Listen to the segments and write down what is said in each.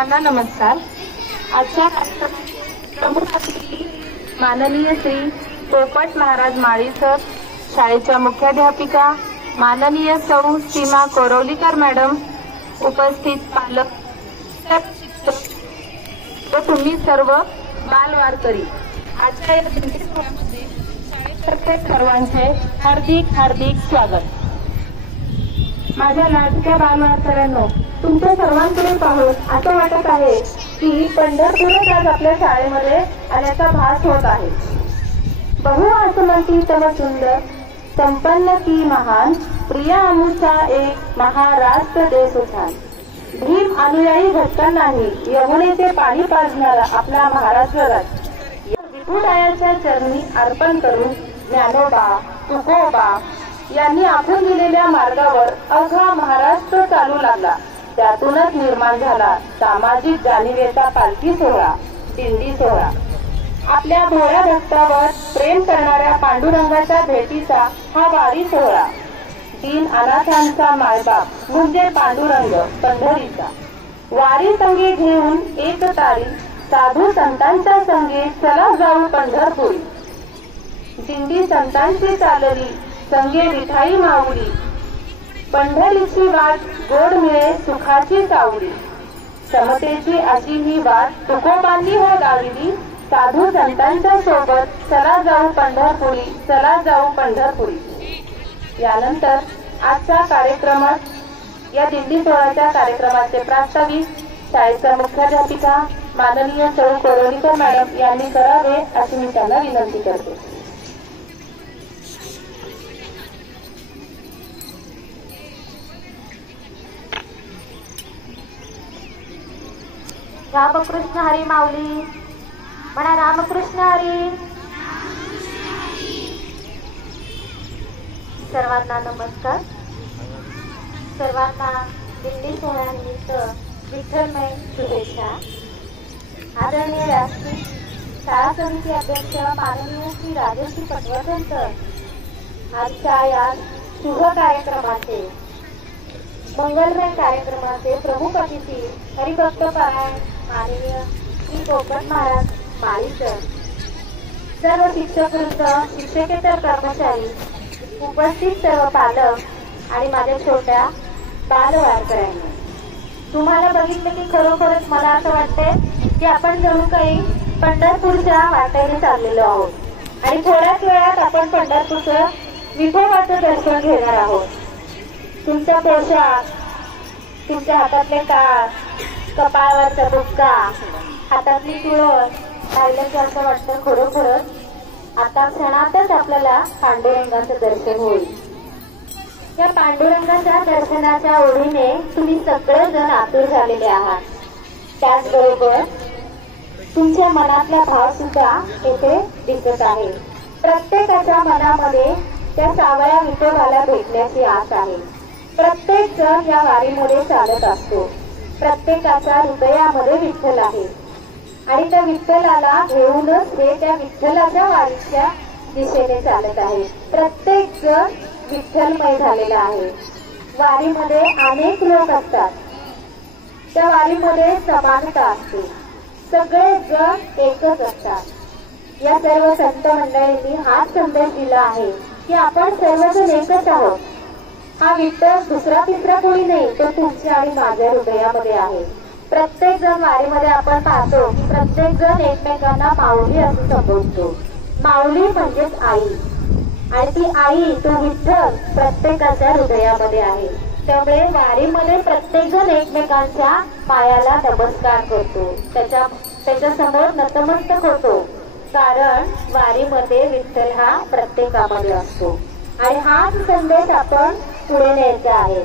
सर्वांना नमस्कार। आजच्या प्रमुख अतिथी माननीय श्री पोपट महाराज माळी सर, शाळेच्या मुख्याध्यापिका माननीय सौ सीमा कोरवलीकर मॅडम, उपस्थित पालक व तुम्ही सर्व बालवारकरी, आजच्या या दिवसामध्ये शाळेतर्फे सर्वांचे हार्दिक हार्दिक स्वागत। माझ्या लाडक्या बालवारकऱ्यांनो, तुमच्या सर्वांकडे पाहून असं वाटत आहे की पंढरपूरच आज आपल्या शाळेमध्ये आल्याचा भास होत आहे। बहु आसमंती तव सुंदर, संपन्न की महान, प्रिया आमुचा एक महाराष्ट्र देश छान। भीम अनुयायी घटका नाही, यमुनेचे पाणी पाजणारा आपला महाराष्ट्र राज्य। विठुरायाच्या चरणी अर्पण करून ज्ञानोबा तुकोबा यांनी आखून दिलेल्या मार्गावर अवघा महाराष्ट्र चालू लागला। त्यातूनच निर्माण झाला सामाजिक जाणीवेचा पालखी सोहळा, दिंडी सोहळा। आपल्या भोळ्या भक्तावर प्रेम करणाऱ्या पांडुरंगाच्या भेटीचा हा वारी सोहळा। दीन अनाथांचा मायबाप म्हणजे पांडुरंग पंढरीचा। वारी संगे घेऊन एक तारी, साधू संतांच्या संगे चला जाऊ पंढरपुरी। दिंडी संतांची चालली, संगे विठाई माऊली, पंढरीची वाट गोड मिळे सुखाची सावली। समतेची अशी ही वाट तुकोबांनी हो लावली, साधू संतांच्या सोबत चला जाऊ पंढरपुरी, चला जाऊ पंढरपुरी। यानंतर आजच्या कार्यक्रमात या दिंडी सोहळ्याच्या कार्यक्रमाचे प्रास्ताविक शाळेच्या मुख्याध्यापिका माननीय सौ कोरवलीकर मॅडम यांनी करावे अशी मी त्यांना विनंती करते। रामकृष्ण हरी माऊली म्हणा, रामकृष्ण हरी। सर्वांना नमस्कार। सर्वांना दिंडी सोहळ्यानिमित्त विठ्ठलमय शुभेच्छा। आदरणीय व्यासपीठ शाळा समिती अध्यक्ष माननीय श्री राजश्री पटवर्धन सर, आजच्या या शुभ कार्यक्रमाचे मंगलमय कार्यक्रमाचे प्रमुख अतिथी हरिभक्त पारायण माननीय श्री पोपट महाराज माळी सर, सर्व शिक्षक वृंद, शिक्षकेतर कर्मचारी, उपस्थित सर्व पालक आणि माझ्या छोट्या बालवारकऱ्यांनी, तुम्हाला बघितलं की खरोखरच मला असं वाटतंय की आपण जणू काही पंढरपूरच्या वाटेने चाललेलो आहोत आणि थोड्याच वेळात आपण पंढरपूरचं विठोबाचं दर्शन घेणार आहोत। तुमचा पोशाख, तुमच्या हातातले काळ, कपाळावरचा बुक्का, हातातली तुळस पाहिल्याचं असं वाटतं खरोखरच आता क्षणातच आपल्याला पांडुरंगाचं दर्शन होईल। या पांडुरंगाच्या दर्शनाच्या ओढीने तुम्ही सगळेजण आतुर झालेले आहात। त्याचबरोबर तुमच्या मनातला भाव सुद्धा येथे दिसत आहे। प्रत्येकाच्या मनामध्ये त्या सावळ्या विठोबाला भेटण्याची आस आहे। प्रत्येक जण या वारीमध्ये चालत असतो, प्रत्येकाच्या हृदयामध्ये विठ्ठल आहे आणि त्या विठ्ठलाला घेऊनच हे त्या विठ्ठलाच्या वारीच्या दिशेने चालत आहे। प्रत्येक जण विठ्ठलमय झालेला आहे। वारीमध्ये अनेक लोक असतात, त्या वारीमध्ये समानता असते, सगळे जण एकच असतात। या सर्व संत मंडळींनी हाच संदेश दिला आहे की आपण सर्वजण एकच आहोत। हा विठ्ठल दुसरा तिसरा कोणी नाही, तो तुमच्या आणि माझ्या हृदयामध्ये आहे। प्रत्येक जण वारीमध्ये आपण पाहतो की प्रत्येक जण एकमेकांना माऊली असं संबोधतो। माऊली म्हणजेच आई, आणि ती आई तो विठ्ठल प्रत्येकाच्या हृदयामध्ये आहे। त्यामुळे वारीमध्ये प्रत्येक जण एकमेकांच्या पायाला नमस्कार करतो, त्याच्या समोर नतमस्तक होतो, कारण वारीमध्ये विठ्ठल हा प्रत्येकामध्ये असतो आणि हाच संदेश आपण पुढे न्यायचा आहे।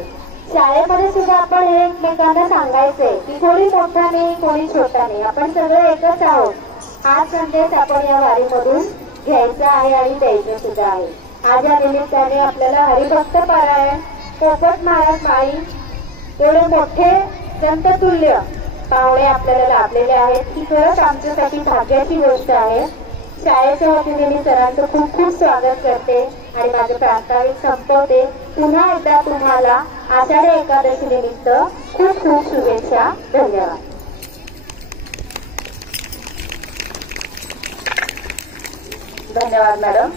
शाळेमध्ये सुद्धा आपण हे एकमेकांना सांगायचंय की कोणी मोठा नाही, कोणी छोटा नाही, आपण सगळे एकच आहोत। हा संदेश आपण या वारीमधून घ्यायचा आहे आणि द्यायचा सुद्धा आहे। आज या निमित्ताने आपल्याला हरिभक्त पारायण पोपट महाराज माळी एवढे मोठे संततुल्य पाहुणे आपल्याला लाभलेले आहेत की खरंच आमच्यासाठी भाग्याची गोष्ट आहे। शाळेच्या वतीने मी सरांचं खूप खूप स्वागत करते आणि माझे प्रास्ताविक संपवते। पुन्हा एकदा तुम्हाला आषाढी एकादशी निमित्त खूप खूप शुभेच्छा। धन्यवाद। धन्यवाद मॅडम.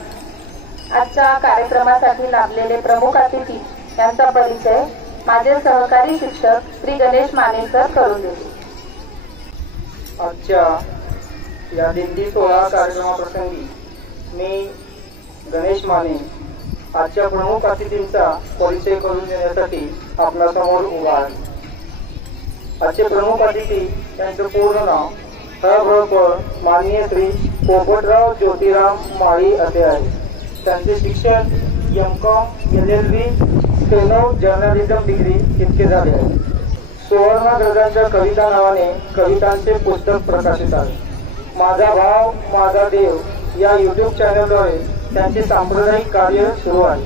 आजच्या कार्यक्रमासाठी लाभलेले प्रमुख अतिथी यांचा परिचय माझे सहकारी शिक्षक श्री गणेश माने सर करून देतील. आजच्या या दिंडी सोहळा कार्यक्रमाप्रसंगी मी गणेश माने आजच्या प्रमुख अतिथींचा परिचय करून देण्यासाठी आपल्यासमोर उभा आहे. आजचे प्रमुख अतिथी त्यांचं पूर्ण नाव हळहळ माननीय श्री पोपटराव ज्योतिराम माळी असे आहे. त्यांचे शिक्षण M.Com LLB steno journalism degree इतके झाले आहे. सुवर्णगर्जांच्या कविता नावाने कवितांचे पुस्तक प्रकाशित आहे. माझा भाव माझा देव या YouTube चॅनलद्वारे त्यांचे सांप्रदायिक कार्य सुरू आहे.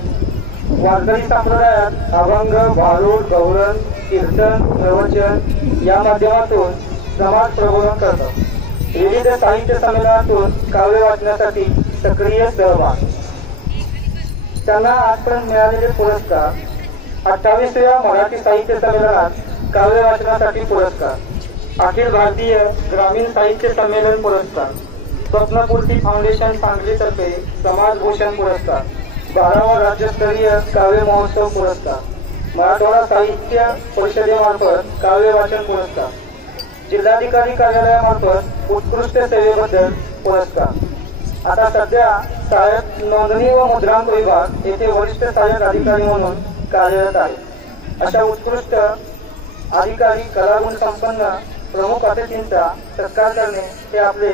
वारकरी संप्रदायात अभंग, भारूड, गौरण, कीर्तन, प्रवचन या माध्यमातून समाज प्रबोधन करतात. विविध साहित्य संमेलनातून काव्य वाचण्यासाठी सक्रिय सहभाग. त्यांना आजपर्यंत मिळालेले पुरस्कार: 28व्या मराठी साहित्य संमेलनात काव्य वाचनासाठी पुरस्कार, अखिल भारतीय ग्रामीण साहित्य संमेलन पुरस्कार, स्वप्नपूर्ती फाउंडेशन सांगलीतर्फे समाजभूषण पुरस्कार, 12वा राज्यस्तरीय काव्य महोत्सव पुरस्कार, मराठवाडा साहित्य परिषदेमार्फत काव्य वाचन पुरस्कार, जिल्हाधिकारी कार्यालयामार्फत उत्कृष्ट सेवेबद्दल पुरस्कार. आता सध्या सहाय्यक नोंदणी व मुद्रांक विभाग येथे वरिष्ठ सहाय्यक अधिकारी म्हणून कार्यरत आहे. अशा उत्कृष्ट अधिकारी, कलागुण संपन्न प्रमुख अतिथींचा सत्कार करणे हे आपले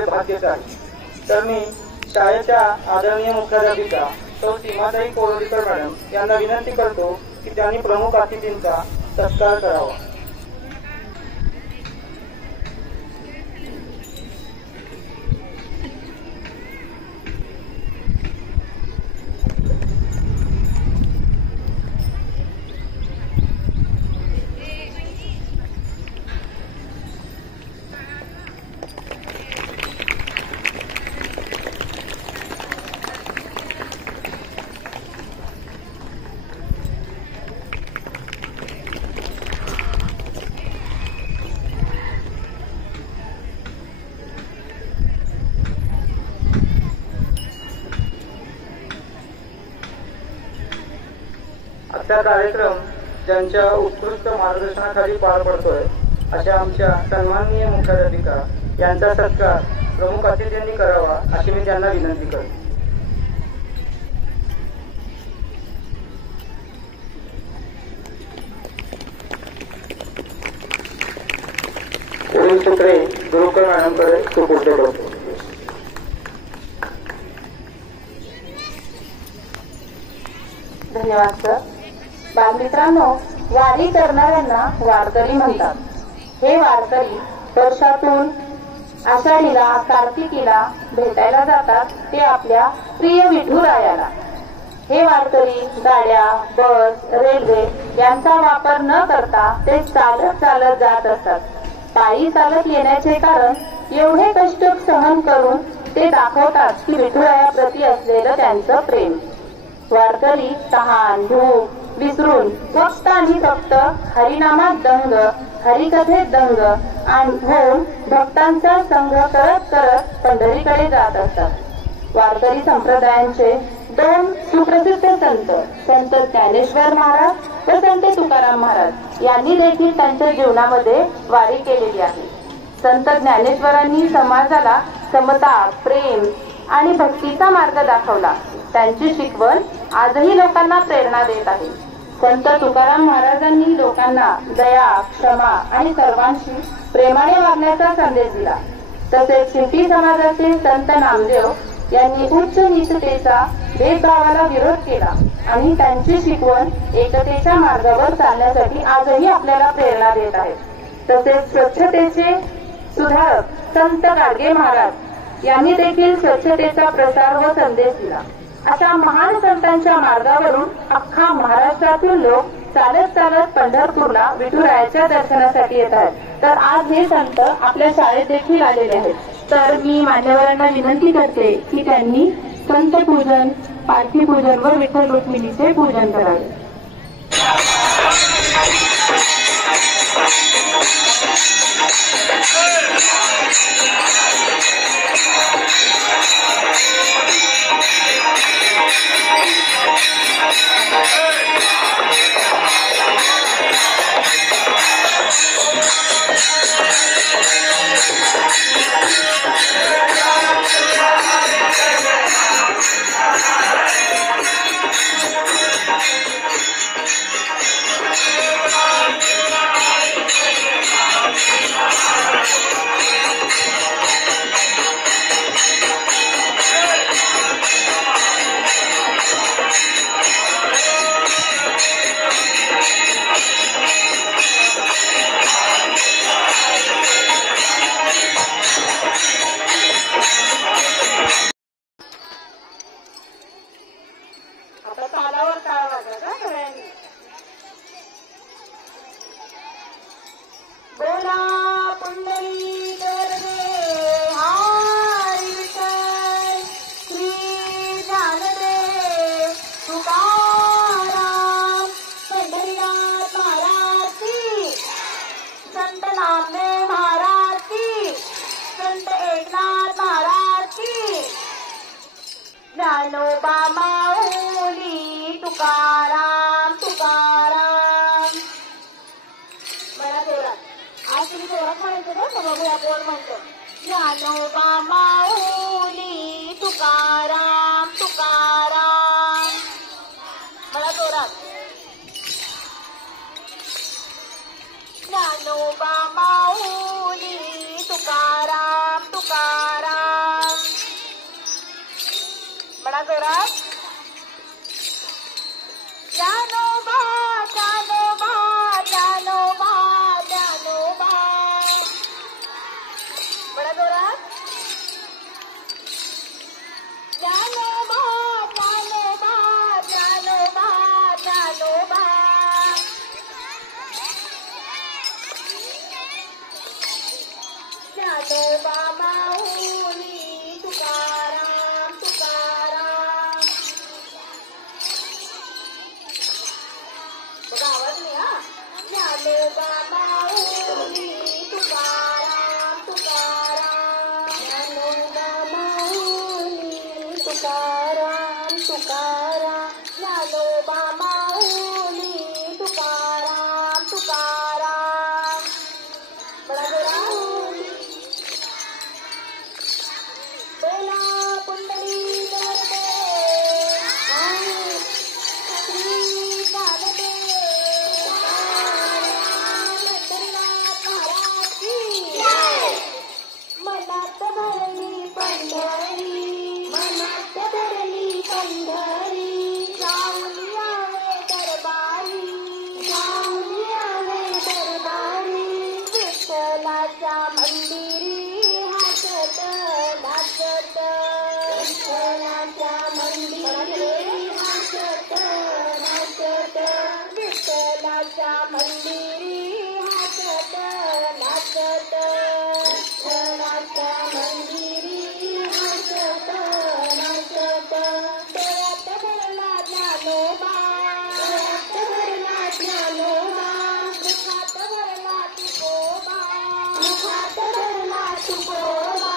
भाग्यच आहे. तर मी शाळेच्या आदरणीय मुख्याध्यापिका सौ सीमाताई कोरोडीकर मॅडम यांना विनंती करतो की त्यांनी प्रमुख अतिथींचा सत्कार करावा. आजचा कार्यक्रम ज्यांच्या उत्कृष्ट मार्गदर्शनाखाली पार पडतोय अशा आमच्या सन्माननीय मुख्याध्यापिका यांचा सत्कार प्रमुख अतिथींनी करावा अशी मी त्यांना विनंती करतो. पुढील सूत्रे गुरुकर मॅडमकडे सुपूर्द करतो. धन्यवाद सर. बालमित्रांनो, वारी करणाऱ्यांना वारकरी म्हणतात. हे वारकरी वर्षातून आषाढीला, कार्तिकीला भेटायला जातात ते आपल्या प्रिय विठुरायाला. हे वारकरी गाड्या, बस, रेल्वे यांचा वापर न करता ते चालत चालत जात असतात. पायी चालत येण्याचे कारण एवढे कष्ट सहन करून ते दाखवतात की विठुरायाप्रती असलेलं त्यांचं प्रेम. वारकरी तहान भूक विसरून फक्त आणि फक्त हरिनामात दंग, हरिकथेत दंग होऊन भक्तांचा संग करत करत पंढरीकडे जात असतात. वारकरी संप्रदायांचे दोन सुप्रसिद्ध संत ज्ञानेश्वर महाराज व संत तुकाराम महाराज यांनी देखील त्यांच्या जीवनामध्ये वारी केलेली आहे. संत ज्ञानेश्वरांनी समाजाला समता, प्रेम आणि भक्तीचा मार्ग दाखवला. त्यांची शिकवण आजही लोकांना प्रेरणा देत आहे. संत तुकाराम महाराजांनी लोकांना दया, क्षमा आणि सर्वांशी प्रेमाने वागण्याचा संदेश दिला. तसेच शिंपी समाजाचे संत नामदेव यांनी उच्च नीचतेचा भेदभावाला विरोध केला आणि त्यांची शिकवण एकतेच्या मार्गावर चालण्यासाठी आजही आपल्याला प्रेरणा देत आहे. तसेच स्वच्छतेचे सुधारक संत गाडगे महाराज यांनी देखील स्वच्छतेचा प्रसार व संदेश दिला. अशा महान संतांच्या मार्गावरून अख्खा महाराष्ट्रातील लोक चालत चालत पंढरपूरला विठुरायाच्या दर्शनासाठी येत आहेत. तर आज हे संत आपल्या शाळेत देखील आलेले आहेत. तर मी मान्यवरांना विनंती करते की त्यांनी संत पूजन, पालखी पूजन व विठ्ठल रुक्मिणीचे पूजन करावे. ज्ञानोबा माऊली तुकाराम तुकाराम. मला जोरात आज तुम्ही जोरात म्हणायचं बरं का बघूया कोण म्हणतो. ज्ञानोबा माऊली तुकाराम तुकाराम. मला जोरात. ज्ञानोबा माऊली तुकाराम तुकाराम. मला जोरात. ज्ञानोबा ज्ञानोबा ज्ञानोबा ज्ञानोबा. मला जोरात. ज्ञानोबा ज्ञानोबा ज्ञानोबा ज्ञानोबा. ज्ञानोबा माऊली तुकाराम तुकाराम. बघा आवाज नाही हा. ज्ञानोबा माऊली तुकाराम तुकाराम. ज्ञानोबा माऊली तुकाराम तुकाराम. ज्ञानोबा माऊली तुकाराम तुकाराम. बडा जोरा. बेला पुंडली वरदे श्री कालदे पंढरीनाथ महाराज की मनात भरली पंढरी मनात भरली पंढरी. जाऊन यावे दरबारी जाऊन यावे दरबारी. विठ्ठलाच्या मंदिरी हसत नाचत. विठ्ठलाच्या मंदिरी हसत नाचत. विठ्ठलाच्या मंदिरी हसत नाचत. विठ्ठलाच्या मंदिरी हसत नाचत. डोळ्यात भरला ज्ञानोबा डोळ्यात भरला ज्ञानोबा. मुखात भरला तुकोबा मुखात भरला तुकोबा.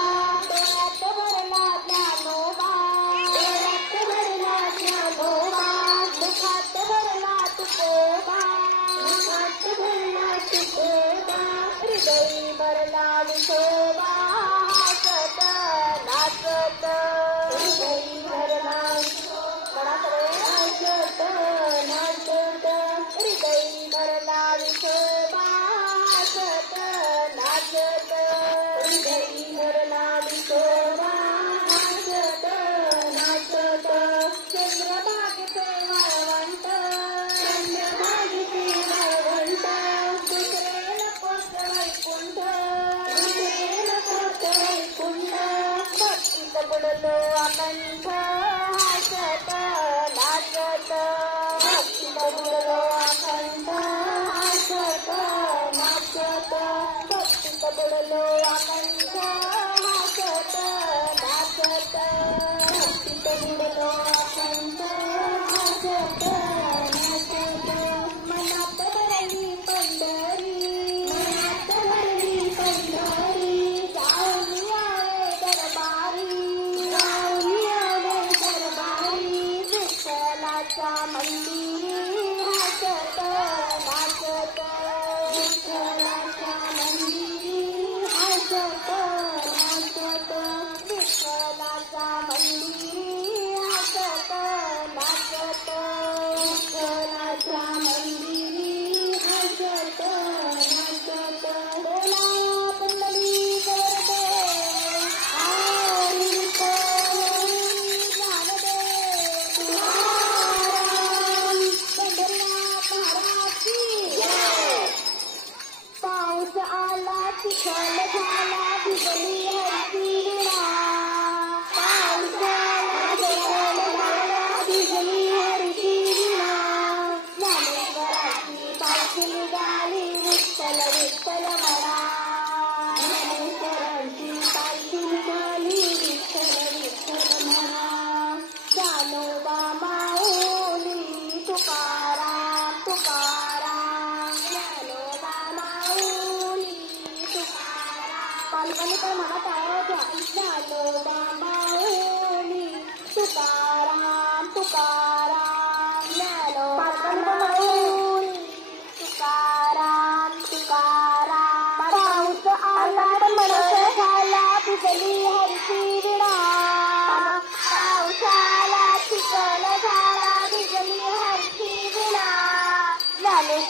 डोळ्यात भरला ज्ञानोबा डोळ्यात भरला ज्ञानोबा. मुखात भरला तुकोबा मुखात भरला तुकोबा. हृदयी भरला विठोबा हसत नाचत. हृदयी भरला हसत नाचत. हृदयी भरला विठोबा हसत नाचत. हृदयी भरला विठोबा हसत नाचत. चंद्रभागेचे वाळवंट चंद्रभागेचे वाळवंट. दुसरे नकोच वैकुंठ दुसरे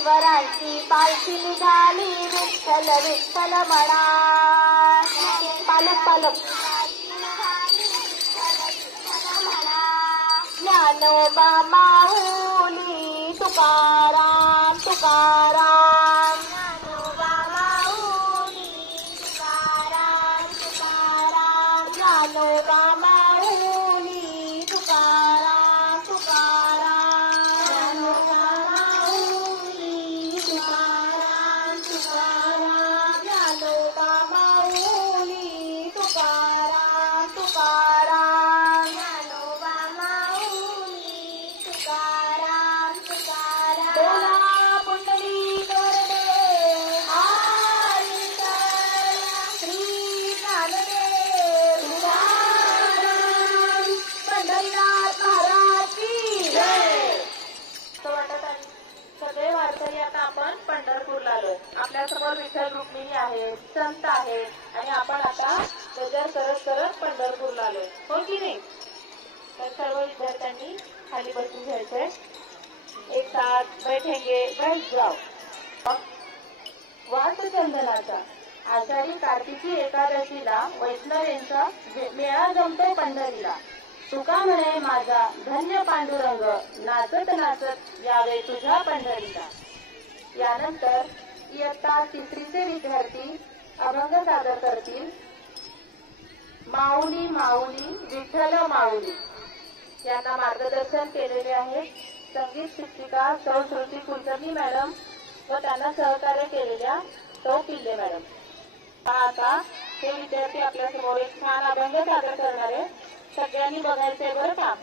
विठ्ठलेश्वरांची पालखी निघाली, विठ्ठल विठ्ठल म्हणा. पालक पालक ज्ञानोबा माऊली तुकाराम तुकाराम. ज्ञानोबा माऊली तुकाराम तुकाराम. ज्ञानोबा माऊली तुकाराम तुकाराम. ज्ञानोबा माऊली तुकाराम तुकाराम. ज्ञानोबा माऊली तुकाराम तुकाराम. ज्ञानोबा माऊली तुकाराम तुकाराम. बोला पुंडलिक वरदे हरी श्री ज्ञानदेव तुकाराम. पंढरीनाथ महाराज की जय. असं वाटत आहे सगळे वारकरी आता आपण पंढरपूरला आलोय. आपल्या समोर विठ्ठल रुक्मिणी आहेत, संत आहेत आणि आपण आता गजर करत करत पंढरपूरला आलोय, हो की नाही? तर सर्व विद्यार्थ्यांनी खाली बसून घ्यायचंय. एक साथ बैठेंगे बैठ जाओ. वासचंदनाचा आषाढी कार्तिकी एकादशीला वैष्णवेंचा मेळा जमतो पंढरीला. तुका म्हणे माझा धन्य पांडुरंग, नाचत नाचत यावे तुझ्या पंढरीला. यानंतर इयत्ता तिसरीचे विद्यार्थी अभंग सादर करतील. माऊली माऊली विठ्ठल माऊली. यांना मार्गदर्शन केलेले आहे संगीत शिक्षिका सौ श्रुती कुलकर्णी मॅडम व त्यांना सहकार्य केलेल्या सौ किल्ले मॅडम. आता हे विद्यार्थी आपल्या समोर एक छान अभंग सादर करणार आहे. सगळ्यांनी बघायचंय बरं का.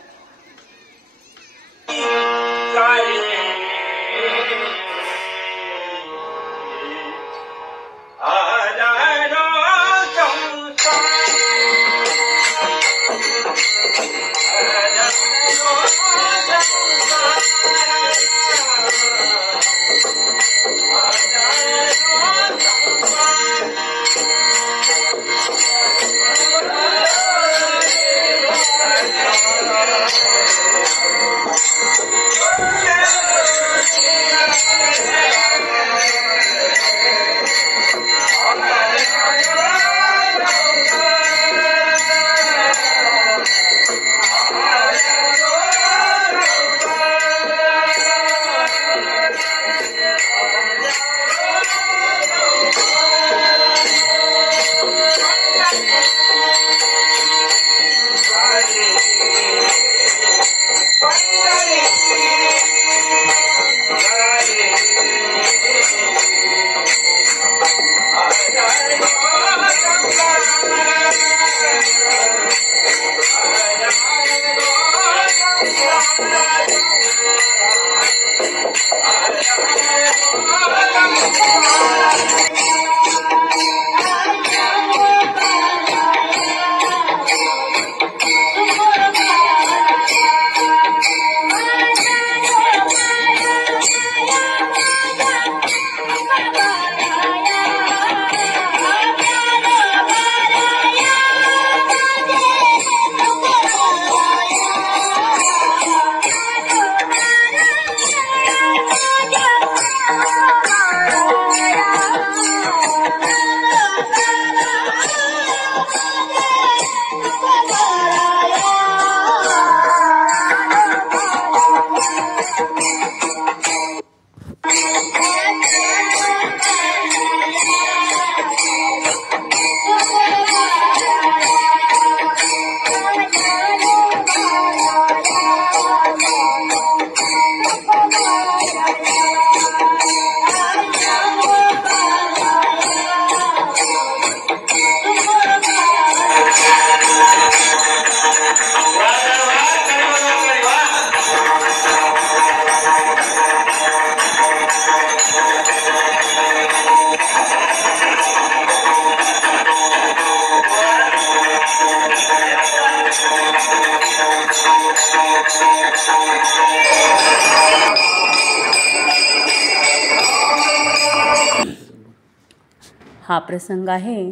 हा प्रसंग आहे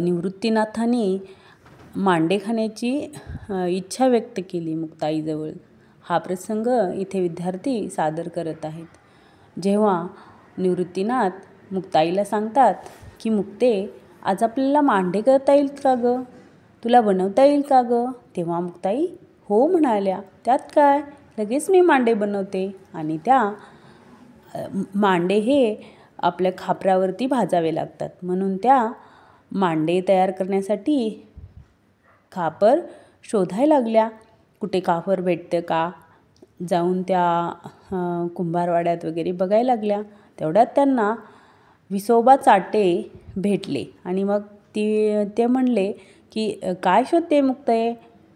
निवृत्तीनाथांनी मांडे खाण्याची इच्छा व्यक्त केली मुक्ताईजवळ. हा प्रसंग इथे विद्यार्थी सादर करत आहेत. जेव्हा निवृत्तीनाथ मुक्ताईला सांगतात की मुक्ते, आज आपल्याला मांडे करता येईल का गं? तुला बनवता येईल का गं? तेव्हा मुक्ताई हो म्हणाल्या. त्यात काय, लगेच मी मांडे बनवते. आणि त्या मांडे हे आपल्या खापरावरती भाजावे लागतात, म्हणून त्या मांडे तयार करण्यासाठी खापर शोधायला लागल्या. कुठे खापर भेटतं का जाऊन त्या कुंभारवाड्यात वगैरे बघायला लागल्या. तेवढ्यात त्यांना विसोबा चाटे भेटले आणि मग ते म्हणले की काय शोधते मुक्ताई?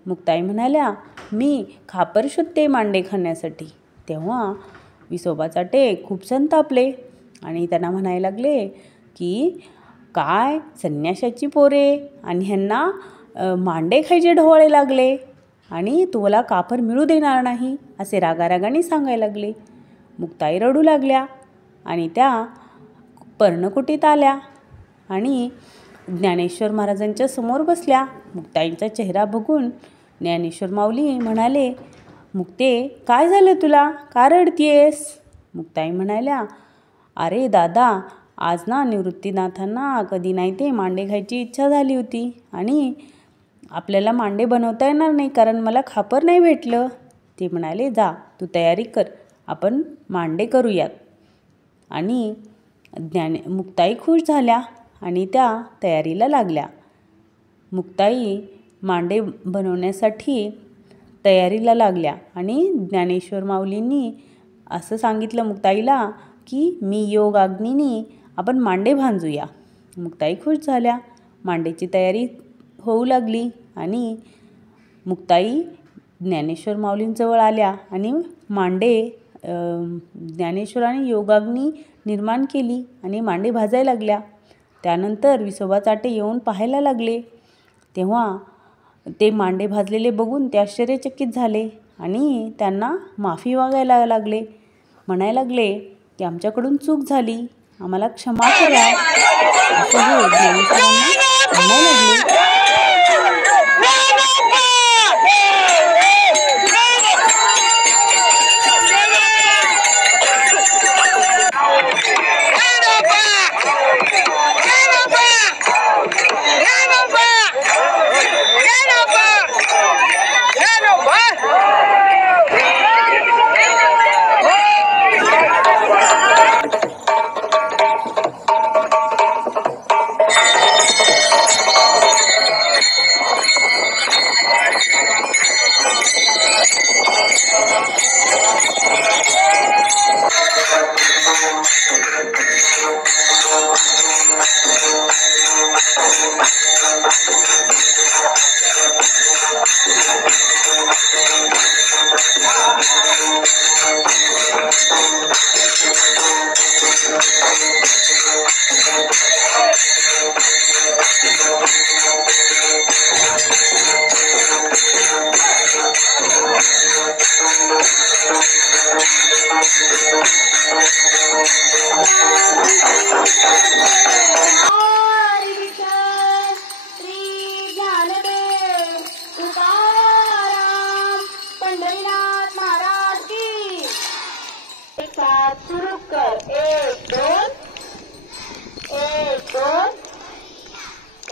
मुक्ताई म्हणाल्या, मी खापर शोधते मांडे खाण्यासाठी. तेव्हा विसोबा चाटे खूप संतापले आणि त्यांना म्हणायला लागले की काय संन्याशाची पोरे आणि ह्यांना मांडे खायचे ढोळे लागले आणि तुला खापर मिळू देणार नाही, असे रागारागाने सांगायला लागले. मुक्ताई रडू लागल्या आणि त्या पर्णकुटीत आल्या आणि ज्ञानेश्वर महाराजांच्या समोर बसल्या. मुक्ताईंचा चेहरा बघून ज्ञानेश्वर माऊली म्हणाले, मुक्ते, काय झालं तुला? का रडतीयेस? मुक्ताई म्हणाल्या, अरे दादा, आज ना निवृत्तीनाथांना कधी नाही ते मांडे खायची इच्छा झाली होती आणि आपल्याला मांडे बनवता येणार नाही कारण मला खापर नाही भेटलं. ते म्हणाले, जा तू तयारी कर, आपण मांडे करूयात. आणि मुक्ताई खुश झाल्या आणि त्या तयारीला लागल्या. मुक्ताई मांडे बनवण्यासाठी तयारीला लागल्या आणि ज्ञानेश्वर माऊलींनी असं सांगितलं मुक्ताईला की मी योग अग्नीनी आपण मांडे भांजूया. मुक्ताई खुश झाल्या. मांडेची तयारी होऊ लागली आणि मुक्ताई ज्ञानेश्वर माऊलींजवळ आल्या आणि मांडे ज्ञानेश्वराने योगाग्नी निर्माण केली आणि मांडे भाजायला लागल्या. त्यानंतर विसोबा चाटे येऊन पाहायला लागले. तेव्हा ते मांडे भाजलेले बघून ते आश्चर्यचकित झाले आणि त्यांना माफी मागायला लागले. म्हणायला लागले की आमच्याकडून चूक झाली, आम्हाला क्षमा करा, असं हे ज्ञानेश्वरांना म्हणायला लागले. सुरू कर. 1 2 1 2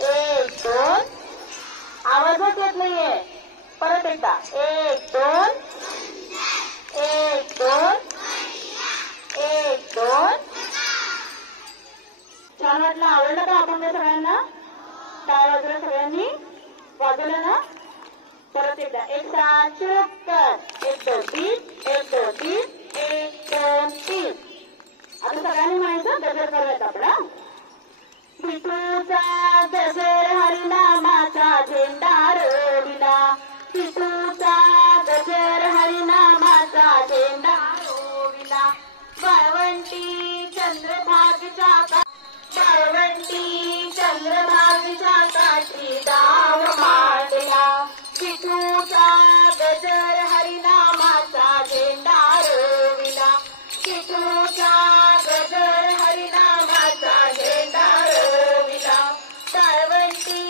1 2. आवाजच येत नाहीये. परत एकदा 1 2 1 2 1 2. छान वाटलं? आवडलं का आपण सगळ्यांना? टाळ वाजवलं सगळ्यांनी? वाजवलं ना? परत एकदा एक साथ सुरू कर. 1 2 3 1 2 3 1 2 3. आता सगळ्यांनी म्हणायचं, गजर करूयात आपला. विठूचा गजर हरिनामाचा झेंडा रोविला. विठूचा गजर हरिनामाचा झेंडा रोविला. बळवंती चंद्रभागेच्या काठी डाव मांडला. विठूचा गजर हरिनामाचा झेंडा रोविला. विठूचा गजर हरिनामाचा झेंडा रोविला. बळवंती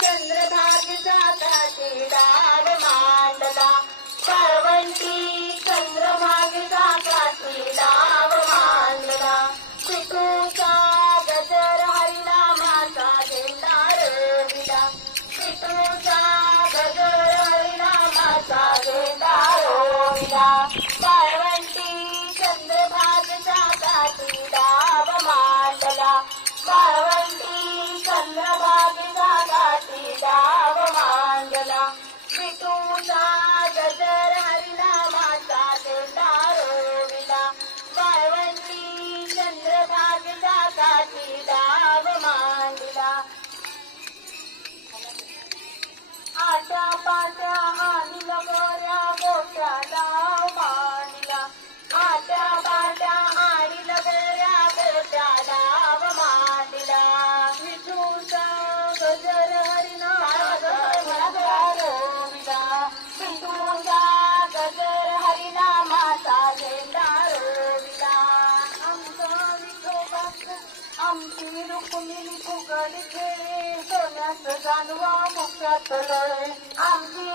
चंद्रभागेच्या काठी डाव मांडला. बळवंती चंद्रभागेच्या काठी डाव मांडला. वाळवंटी चंद्रभागेच्या काठी डाव मांडला वाळवंटी चंद्रभागेच्या काठी डाव मांडला विठूचा गजर हरिनामाचा झेंडा रोविला वाळवंटी चंद्रभागेच्या काठी डाव मांडला आट्या पाट्या आणि लगोऱ्या गोट्या डाव मांडला आट्या पाट्या आणि लगोऱ्या गोट्या डाव मांडला विठूचा गजर हरिनामाचा रोविला विठूचा गजर हरिनामाचा झेंडा रोविला आमचा विठोबा आमची रुक्मिणी फुगडी खेळे सोन्याचं जानवा मुखात लोळे आमची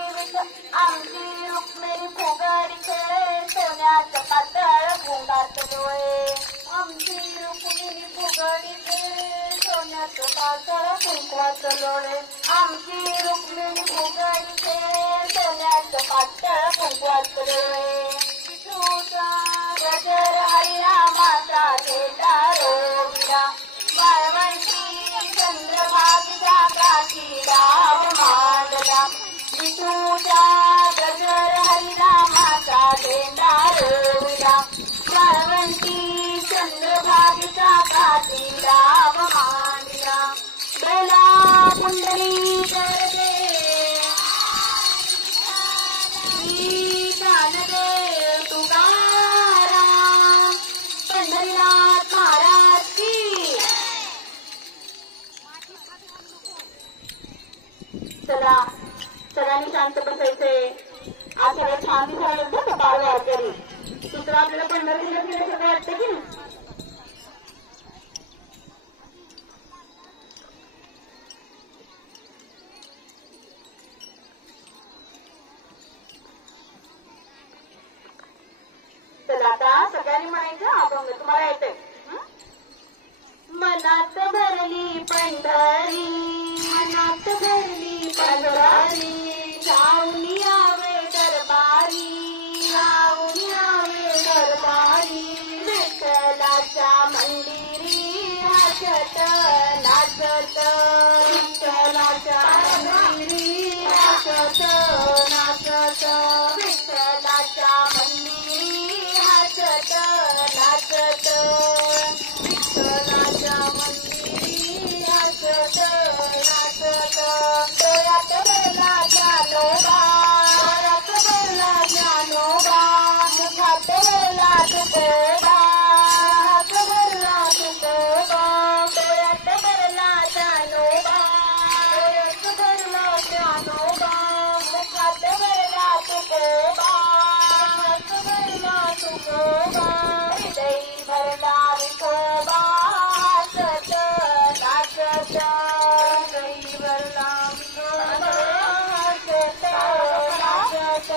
रुक्मिणी फुगडी खेळे सोन्याचं पातळ मुखात लोळे आमची रुक्मिणी फुगडी खेळे सोन्याचं पातळ मुखात लोळे आमची रुक्मिणी फुगडी खेळे सोन्याचं पातळ मुखात लोळे विठूचा गजर हरिनामाचा झेंडा रोविला वाळवंटी चंद्रभागेच्या काठी डाव मांडला विठूचा गजर हरिनामाचा झेंडा रोविला वाळवंटी चंद्रभागेच्या काठी डाव मांडला बेला कुंडली करते ज्ञानदेव तुकाराम पंढरीनाथ महाराज की चला सगळ्यांनी शांत बसायचे आज सगळं छान दिसायला बघ बाळ वारकरी दुसरं आपल्याला पंढरपूरला फिरायचं वाटतं की चला आता सगळ्यांनी म्हणायचं अभंग तुम्हाला येते मनात भरली पंढरी मनात भरली पंढरी जाऊन यावे दरबारी जाऊन यावे दरबारी विठ्ठलाच्या मंदिरी हसत नाचत विठ्ठलाच्या मंदिरी हसत नाचत विठ्ठलाच्या मंदिरी हसत नाचत विठ्ठलाच्या मंदिरी हसत नाचत डोळ्यात भरला ज्ञानोबा डोळ्यात भरला ज्ञानोबा मुखात भरला तुकोबा हात भरला तुकोबा डोळ्यात भरला ज्ञानोबा डोळ्यात भरला ज्ञानोबा मुखात भरला तुकोबा हात भरला तुकोबा हृदय भरला विठोबा हसत नाचत हृदय भरला विठोबा हसत नाचत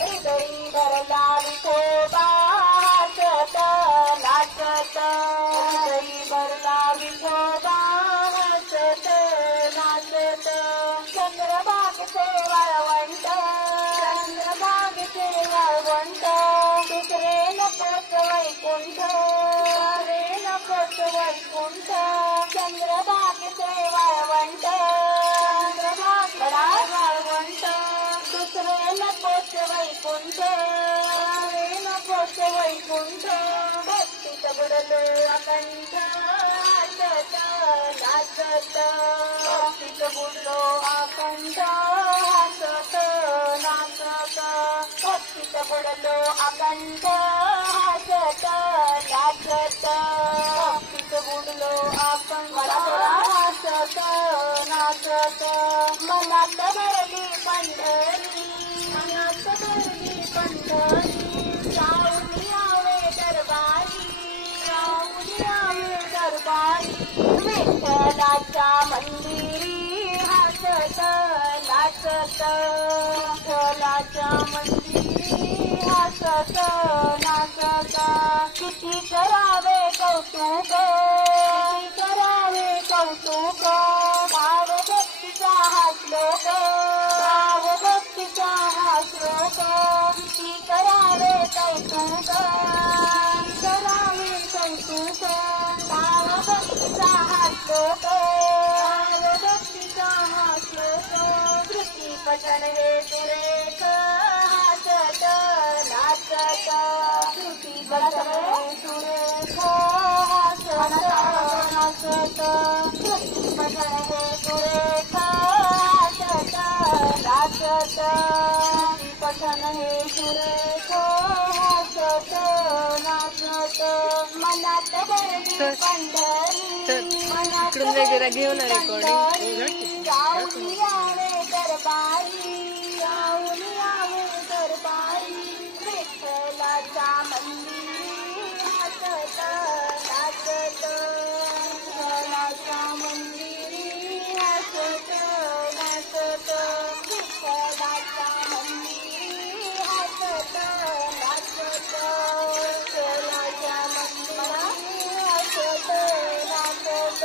हृदय भरला विठोबा हसत नाचत हृदय भरला विठोबा हसत नाचत चंद्रभागेचे वाळवंट चंद्रभागेचे वाळवंट दुसरे नकोच वैकुंठ रे नकोच वैकुंठ चंद्रभागेचे वाळवंट चंद्रभागेचे वाळवंट दुसरे नकोच वैकुंठ रे नकोच वैकुंठ भक्तीत बुडलो अकंठ हसत नाचत भक्तीत बुडलो अकंठ हसत नाचत भक्तीत बुडलो अकंठ हसत नाचत भक्तीत बुडलो अकंठ हसत नाचत मनात भरली पंढरी मनात भरली पंढरी जाऊन यावे दरबारी जाऊन यावे दरबारी विठ्ठलाच्या मंदिरी हसत नाचत विठ्ठलाच्या मंदिरी हसत नाचत किती करावे कौतुक करावे कौतुक भाव भक्तीचा हा श्लोक भाव भक्तीचा हा श्लोक किती करावे कौतुक करावे कौतुक भावभक्तीचा हा श्लोक भावभक्तीचा हा श्लोक कृती पठण हे सुरेख हसत नाचत कृती पठण हे सुरेख हसत नाचत कृती पठण हे सुरेख हसत नाचत पठण हे सुरेख हसत नाचत मनात भरली पंढरी मनात भरली पंढरी राहुली आवे दरबारी राहुली आवे दरबारी विठ्ठलाच्या मंदिरी हसत नाचत विठ्ठलाच्या मंदिरी हसत नाचत विठ्ठलाच्या मंदिरी हसत नाचत विठ्ठलाच्या मंदिरी हसत नाचत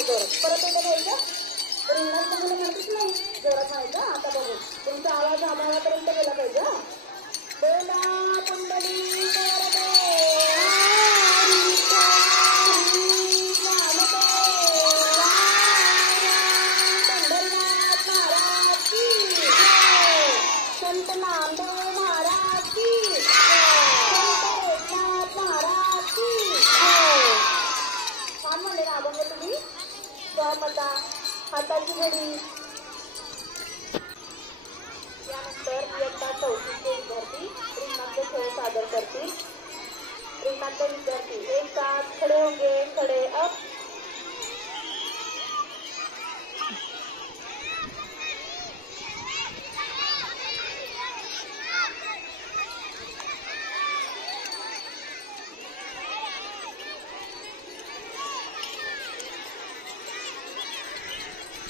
डोला परत एकदा घ्यायचं तर इंग्लिश तुम्हाला माहितीच नाही जोरात व्हायचं. आता बघू तुमचा आवाज आभाळापर्यंत गेला पाहिजे. बोला कुंडली वरदे पंढरीनाथ महाराज की संत नामदेव महाराज की संत एकनाथ महाराज की. छान म्हणले ना अभंग तुम्ही. स्वामता हाताची घडी. यानंतर इयत्ता चौथीचे विद्यार्थी रिंगणाचे खेळ सादर करतील. रिंगणाचे विद्यार्थी एक साथ खडे होंगे. खडे अप.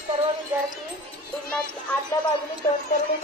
सर्व विद्यार्थी रिंगणात आतल्या बाजूने टोन करणे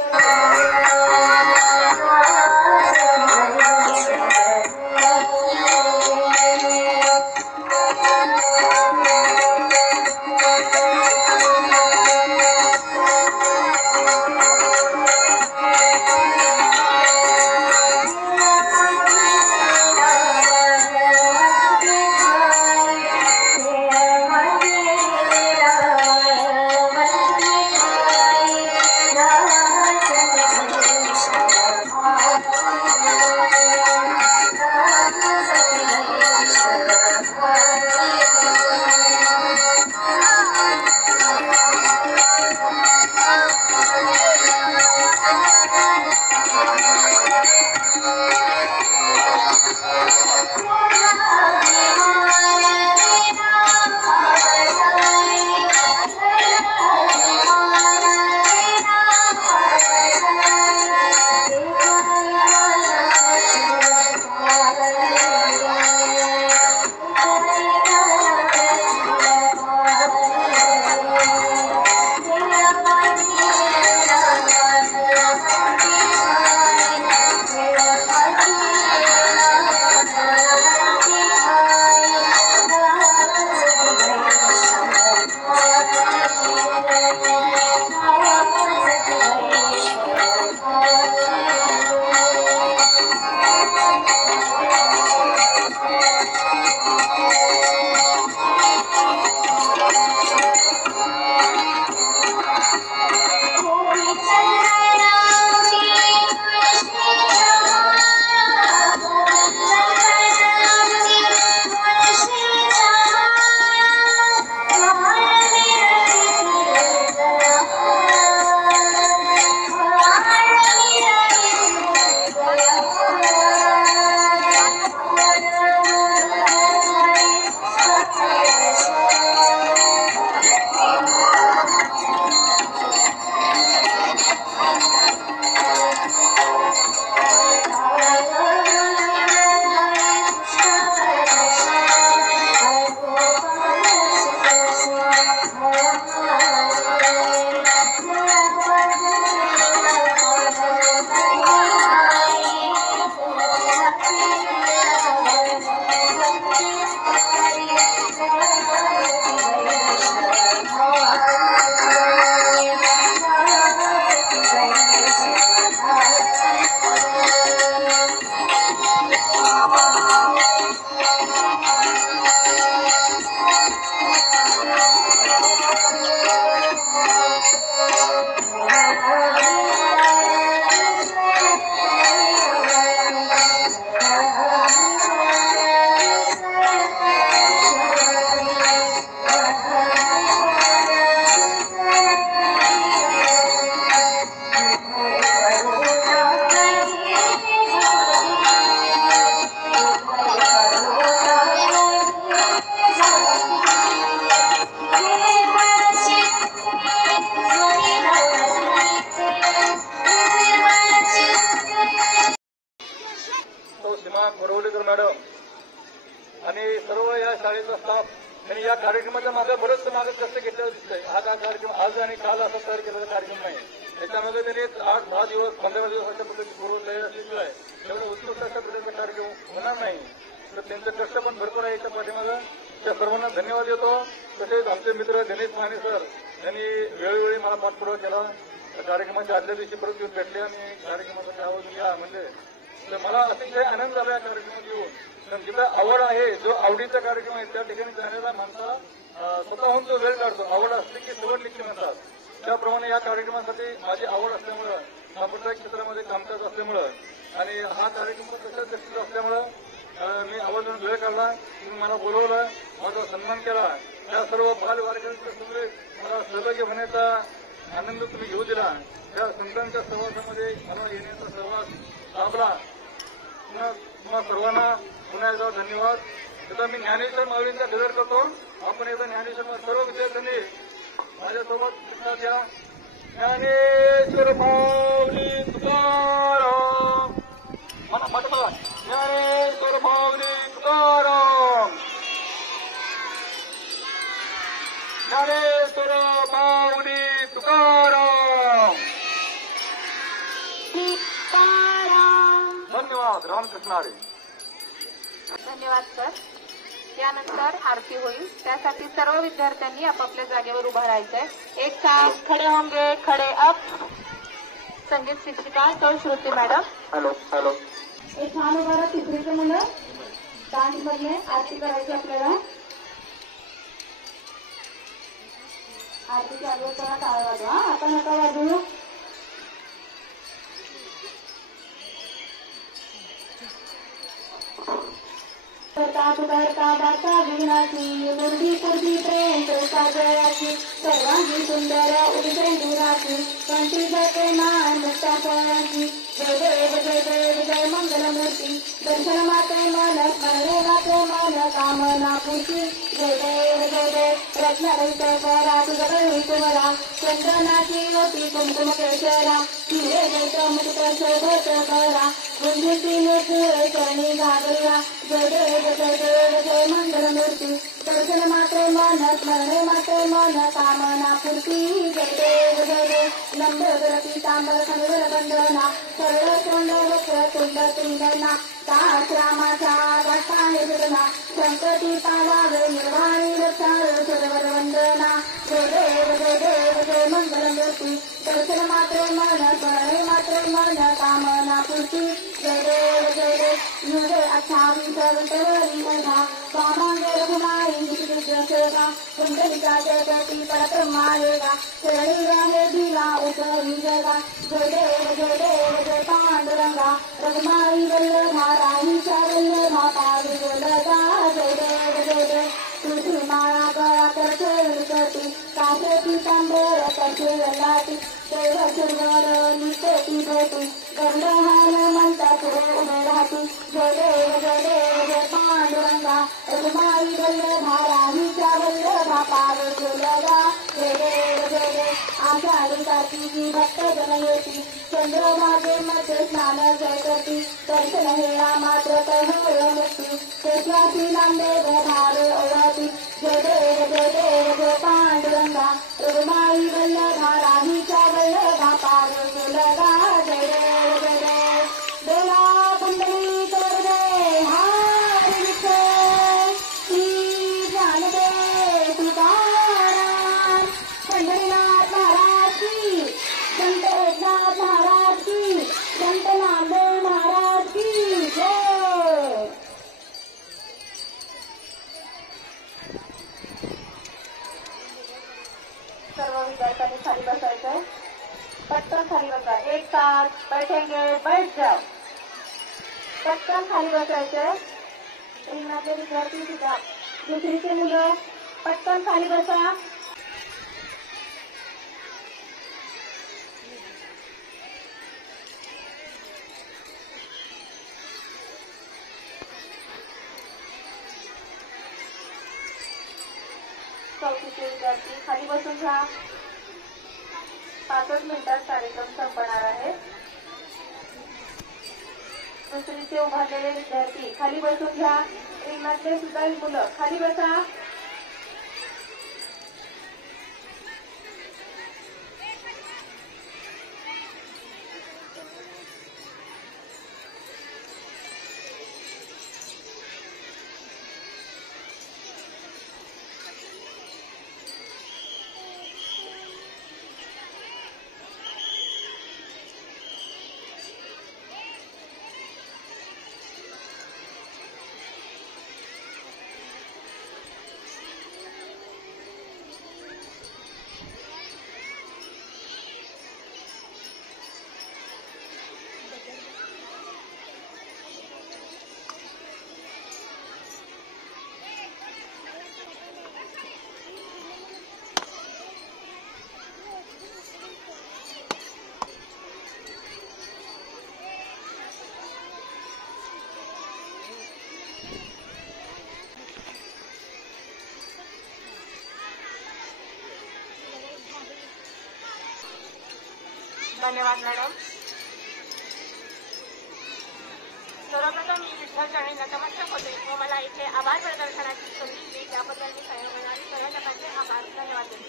शाळेचा स्टाफ त्यांनी या कार्यक्रमाच्या मागे बरंच मागे कष्ट घेतलेलं दिसतंय. हा कार्यक्रम आज आणि काल असा तयार केलेला कार्यक्रम नाही. त्याच्यामध्ये त्यांनी 8-10 दिवस 15 दिवस अशा पद्धतीने पूर्व तयारी असल्याशिवाय तेवढं उत्कृष्ट अशा पद्धतीचा कार्यक्रम होणार नाही. तर त्यांचं कष्ट पण भरपूर आहे याच्या पाठीमागं. त्या सर्वांना धन्यवाद देतो. तसेच आमचे मित्र गणेश माने सर यांनी वेळोवेळी मला पाठपुरावा केला. कार्यक्रमाच्या आदल्या दिवशी परत येऊन भेटले आणि कार्यक्रमाचा आवाज या म्हणजे तर मला अतिशय आनंद झाला या कार्यक्रमात येऊन. कारण जिथं आवड आहे, जो आवडीचा कार्यक्रम आहे त्या ठिकाणी जाण्याचा माणसाला स्वतःहून तो वेळ काढतो. आवड असली की सवड निघते म्हणतात. त्याप्रमाणे या कार्यक्रमासाठी माझी आवड असल्यामुळं, सांप्रदायिक क्षेत्रामध्ये कामकाज असल्यामुळं आणि हा कार्यक्रम तशाच दृष्टीचा असल्यामुळं मी आवर्जून वेळ काढला. तुम्ही मला बोलवलं, माझा सन्मान केला. त्या सर्व बाल वारकऱ्यांच्या समोर मला सहभागी होण्याचा आनंद तुम्ही घेऊ दिला. त्या संतांच्या सहवासामध्ये मला येण्याचा सहवास लाभला. तुम्हा सर्वांना पुन्हा एकदा धन्यवाद. आता मी ज्ञानेश्वर माऊलींचा गजर करतो. आपण एकदा ज्ञानेश्वर सर्व विद्यार्थ्यांनी माझ्यासोबत लक्षात घ्या. ज्ञानेश्वर माऊली तुकाराम मला म्हटलं. ज्ञानेश्वर माऊली तुकाराम. ज्ञानेश्वर माऊली तुकाराम. धन्यवाद. रामकृष्ण हरी. धन्यवाद सर. यानंतर आरती होईल. त्यासाठी सर्व विद्यार्थ्यांनी आपापल्या जागेवर उभं राहायचंय. एक साथ खडे होंगे, खडे अप. संगीत शिक्षिका सौ श्रुती मॅडम. Hello hello. एक छान उभारा. तिसरीचे मुलं डान्स मधले आरती करायची आपल्याला. आरती चालू असताना टाळ वाजवा. आता नका वाजवू. करता दाता विघ्नाची मुरली पुरली प्रेम साजयाची सर्वांगी सुंदर उदितेंदुराची कंठी जाते मान मुक्ता फळांची. जय देव जय देव जय मंगलमूर्ती. दर्शन माते मन स्मरणे माते मन कामना पूर्ती. जय देव जय देव रत्नरहित करा तुझी तुम्हाला चंद्रनाची होती कुमकुम केशरा. हिरे नेत्र मुक्त शोभत करा गुंजितीने पुरे चरणी घागरला. जय देव जय देव जय मंगलमूर्ती. दर्शन माते मन स्मरणे माते मन कामना पूर्ती. जय देव जय देव नंबर पीतांबर संगर बंधना सरळ तोंड वक्र तुंड त्रिंगणा. रामाचा वाटाने जगना संकटी पावावे निर्वाणी रक्षाळ सरवर वंदना. जय देव जय देव जय मंगलमूर्ती. दर्शन मात्र मन स्मरणे मात्र मन कामना पूर्ती. जय देव जय देव युगे अठावी सर्वतवरी मधा स्वामांगे रघुमाई विजयसेवा. कुंडलिका जगती परब्रह्मायेगा शरणी राहे दिला उतरी जगा. जय देव जय देव जय पांडुरंगा रघुमाई वल्लभा राहीच्या वल्लभा पावी गोलगा. जय देव जय देव तुझी माळा गळा करते विकटी कासे पितांबर करते लाटी. देव सुरवर निस्तेती भेटी गंधहान म्हणता पुढे उभे राहती. जय देव जय पांडुरंगा रघुमाई वल्लभा राहीच्या वल्लभा पावी गोलगा. जय देव जय देव आषाढी कार्तिकी भक्त जन येती चंद्रभागे मध्ये स्नान जय करती. दर्शन हेळा मात्र तहोळ मुक्ती कृष्णाची नांदेव भावे ओळती. जय देव जय पांडुरंगा रघुमाई वल्लभा राहीच्या वल्लभा पावे गोलगा. जय देव जय देव देवा पुंडलिक वरदे हरी विठ्ठल श्री ज्ञानदेव तुकाराम. पंढरीनाथ महाराज की, संत एकनाथ महाराज की, संत नामदेव महाराज की जय. सर्व विद्यार्थ्यांनी खाली बसायचंय. पटकन खाली बसा. एक साथ बैठेंगे बैठ जाओ. पटकन खाली बसायचंय. रिंगणातले विद्यार्थी सुद्धा. दुसरीचे मुलं पटकन खाली बसा. चौथीचे विद्यार्थी खाली बसून घ्या. 5 मिनिटात कार्यक्रम संपणार आहे. दुसरीचे उभारलेले विद्यार्थी खाली बसून घ्या. रिंगणातले सुद्धा मुलं खाली बसा. धन्यवाद मॅडम. सर्वप्रथम मी विठ्ठलचरणी नतमस्तक होते व मला इथे आभार प्रदर्शनाची संधी दिली त्याबद्दल मी सर्व जणांचे आभार धन्यवाद देते.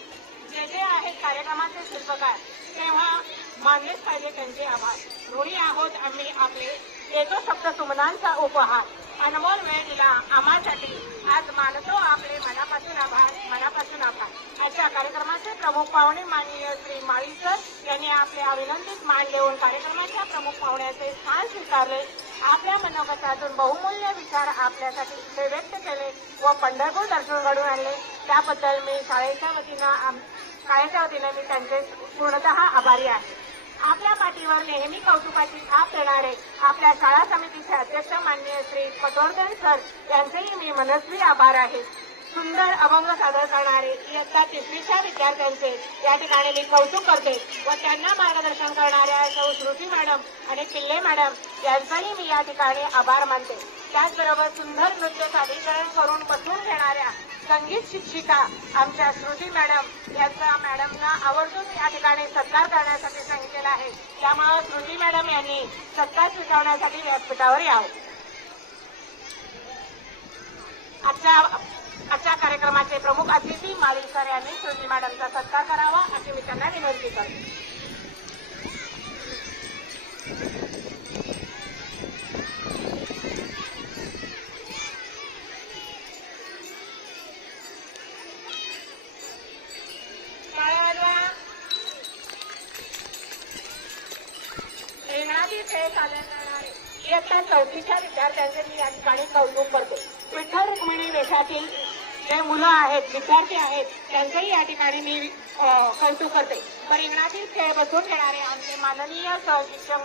जे जे आहेत कार्यक्रमाचे शिल्पकार तेव्हा मानलेच पाहिजे त्यांचे आभार. ऋणी आहोत आम्ही आपले देतो फक्त सुमनांचा उपहार. अनमोल वेळ दिला आम्हासाठी आज मानतो आपले मनापासून आभार मनापासून आभार. आजच्या कार्यक्रमाचे प्रमुख पाहुणे माननीय श्री माळी सर यांनी आपले अभिनंदित मान देऊन कार्यक्रमाच्या प्रमुख पाहुण्याचे स्थान स्वीकारले. आपल्या मनोगतातून बहुमूल्य विचार आपल्यासाठी इथे व्यक्त केले व पंढरपूर दर्शन घडून आणले. त्याबद्दल मी शाळेच्या वतीने मी त्यांचे पूर्णतः आभारी आहे. आपल्या पाठीवर नेहमी कौतुकाची छाप देणारे आपल्या शाळा समितीचे अध्यक्ष माननीय श्री पटवर्धन सर यांचेही मी मनस्वी आभार आहे. सुंदर अभंग सादर करणारे इयत्ता 3वीच्या विद्यार्थ्यांचे या ठिकाणी मी कौतुक करते व त्यांना मार्गदर्शन करणाऱ्या सौ श्रुती मॅडम आणि पिल्ले मॅडम यांचाही मी या ठिकाणी आभार मानते. त्याचबरोबर सुंदर नृत्य सादरीकरण करून बसवून घेणाऱ्या संगीत शिक्षिका आमच्या श्रुती मॅडम यांचा मॅडमना आवर्जून या ठिकाणी सत्कार करण्यासाठी सांगितलेला आहे. त्यामुळे श्रुती मॅडम यांनी सत्कार स्वीकारण्यासाठी व्यासपीठावर यावं. आजच्या कार्यक्रमाचे प्रमुख अतिथी माळी सर यांनी श्रुती मॅडमचा सत्कार करावा अशी मी त्यांना विनंती करते. रिंगणातील खेळ सादर करणारे इयत्ता 4थीच्या विद्यार्थ्यांचे मी या ठिकाणी कौतुक करते. विठ्ठल रुक्मिणी वेशातील जे मुलं आहेत विद्यार्थी आहेत त्यांचेही या ठिकाणी मी कौतुक करते. रिंगणातील खेळ बसवून घेणारे आमचे माननीय शिक्षक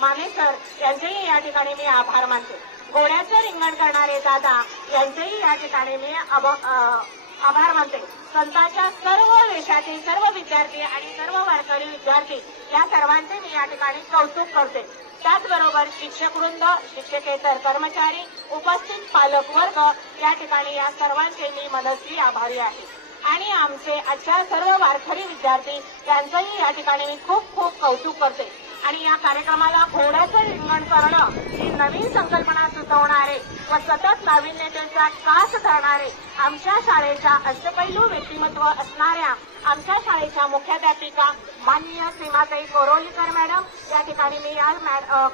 माने सर यांचेही या ठिकाणी मी आभार मानते. घोड्याचे रिंगण करणारे दादा यांचेही या ठिकाणी मी आभार मानते. संतांच्या सर्व वेशातील सर्व विद्यार्थी आणि सर्व वारकरी विद्यार्थी या सर्वांचे मी या ठिकाणी कौतुक करते. त्याचबरोबर शिक्षकवृंद शिक्षकेतर कर्मचारी उपस्थित पालक वर्ग या ठिकाणी या सर्वांचे मी मनस्वी आभारी आहे. आणि आमचे आजच्या सर्व वारकरी विद्यार्थी यांचंही या ठिकाणी मी खूप खूप कौतुक करते. आणि या कार्यक्रमाला घोड्याचं रिंगण करणं ही नवीन संकल्पना सुचवणारे व सतत नाविन्यतेचा कास धरणारे आमच्या शाळेच्या अष्टपैलू व्यक्तिमत्व असणाऱ्या आमच्या शाळेच्या मुख्याध्यापिका माननीय सीमाताई कोरोलीकर मॅडम या ठिकाणी मी या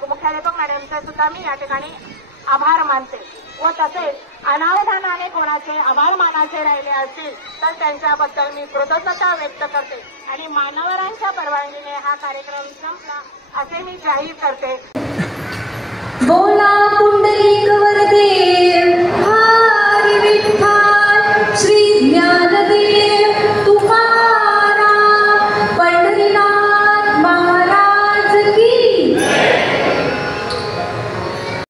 मुख्याध्यापक मॅडमचे सुद्धा मी या ठिकाणी आभार मानते. व तसेच अनावधानाने कोणाचे आभार मानाचे राहिले असतील तर त्यांच्याबद्दल मी कृतज्ञता व्यक्त करते. आणि मान्यवरांच्या परवानगीने हा कार्यक्रम संपला असे मी जाहीर करते.